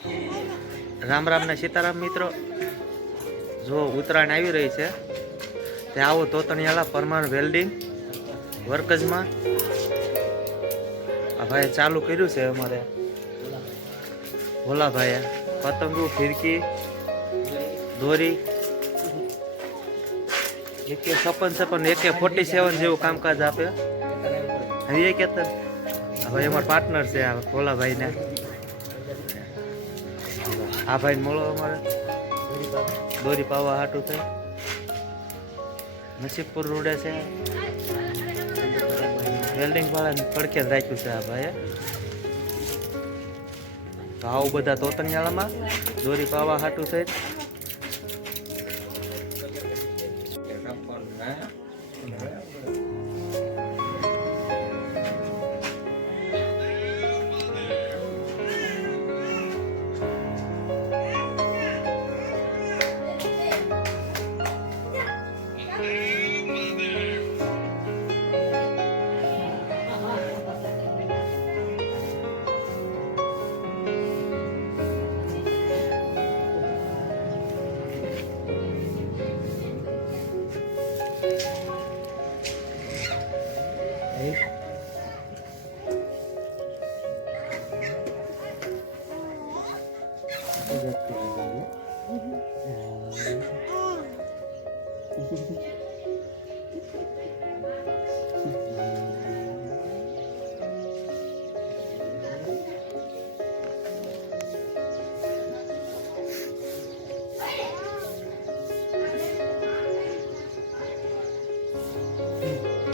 રામ રામ ને સીતારામ મિત્રો, જો ઉત્તરાયણ આવી રહી છે તે આવો તોતણિયાળા પરમાર વેલ્ડિંગ વર્કર્સમાં આ ભાઈએ ચાલુ કર્યું છે અમારે ભોલાભાઈએ પતંગો ફિરકી દોરી એકે 56 એકે 47 જેવું કામકાજ આપે હવે કેતર હવે અમારા પાર્ટનર છે આ ભોલાભાઈને આ ભાઈ મળો અમારે દોરી પાવા હાટું થાય નસીબપુર રોડે છે વેલ્ડિંગ વાળાને પડકે રાખ્યું છે આ ભાઈએ તો આવું બધા તોતણિયાળામાં દોરી પાવા હાટું થાય